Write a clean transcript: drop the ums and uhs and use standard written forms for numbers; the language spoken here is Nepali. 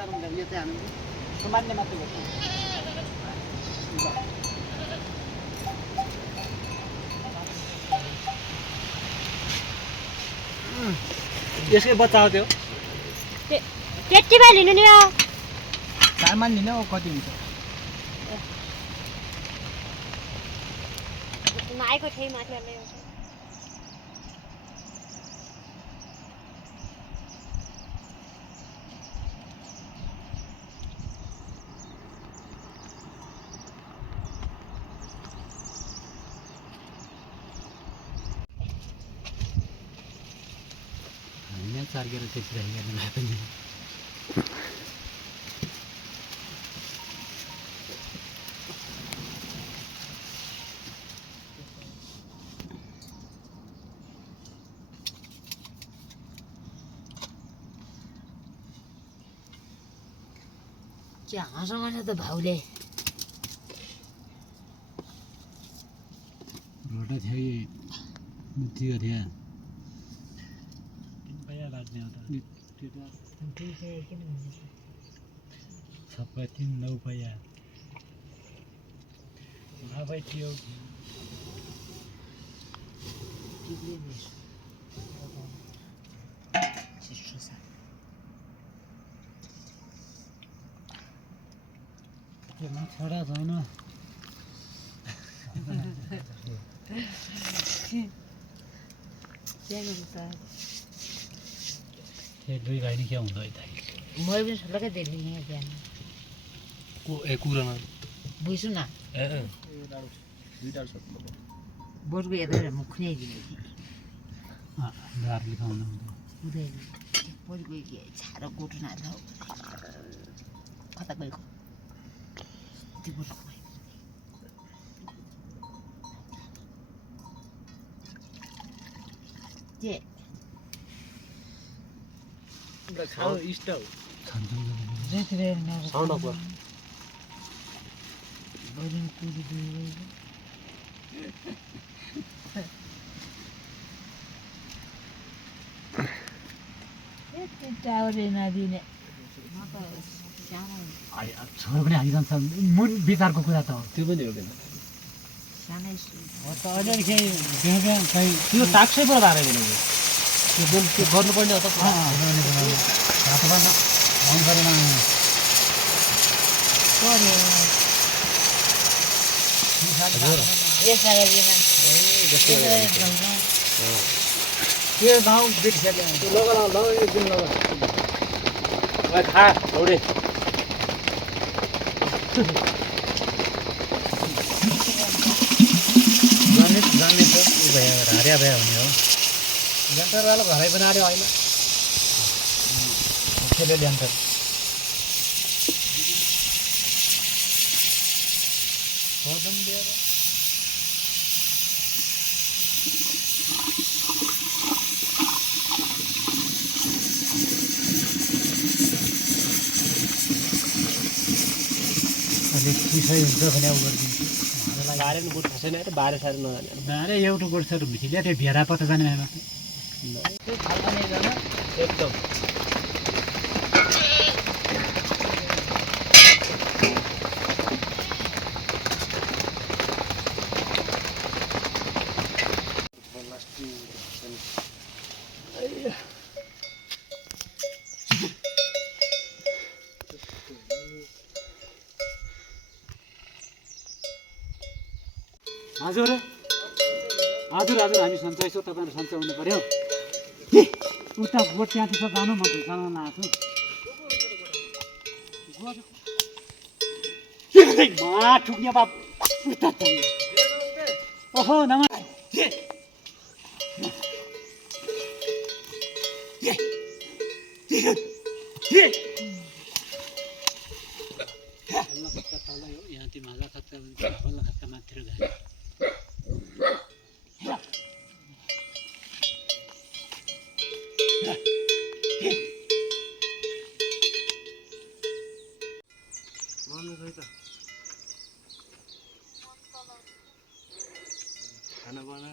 यो चाहिँ हामी सामान्य मात्र गर्छौँ यसकै बच्चा हो त्यो त्यति भए लिनु नि सामान लिन कति हुन्छ आएको थिएँ माथि एउटा एउटा हामीलाई चार्केर त्यतिरहेको मलाई पनि के हाँसो गर्छ त भाउले रोटा थियो कि मुठीको थियो सबै 3-9 पैया आफै थियो छोरा छैन दुई भाइ नि क्या हुँदो है मैले पनि सल्लाहकै दिएँ यहाँ बिहान कुरामा बुझ्छु न बोटको हेरेर म खुनाइदिने दार लेखाउनु हुँदैन बोटको छारो गोटु नाल्छ कता गएको त्यो बोट के खाऊ इष्ट हो साउन्ड अफ टावर नदिने छोरो पनि हालिजान्छ मुन विचारको कुरा त हो त्यो पनि हो सानै त्यो टाक्सै पो बारे त्यो गर्नुपर्ने हो त त्यो गाउँ बिर्सेले लगा एकदिन लगा खा लौडे जाने त हार्या भए हुने हो जन्टरवाला घरै बनाएर होइन खेले जन्टर दिएर अलिक चिसै हुन्छ भने अब गरिदिन्छु बाह्र बोट खसेन त 12-12 नजाने बाह्र एउटा बोट छ भित्रिया त्यो भेरा पत्ता जाने भएमा एकदम हजुर हजुर हजुर हामी सन्चै छौँ तपाईँहरू सन्चै हुनु पर्यो उता बोट त्यहाँ त्यसो जानु म जान आएको छु मा ठुक्ने बाप उता ओहो नमस्ते यहाँ ती माझा खत्ता खत्ता माथि गए खाना बना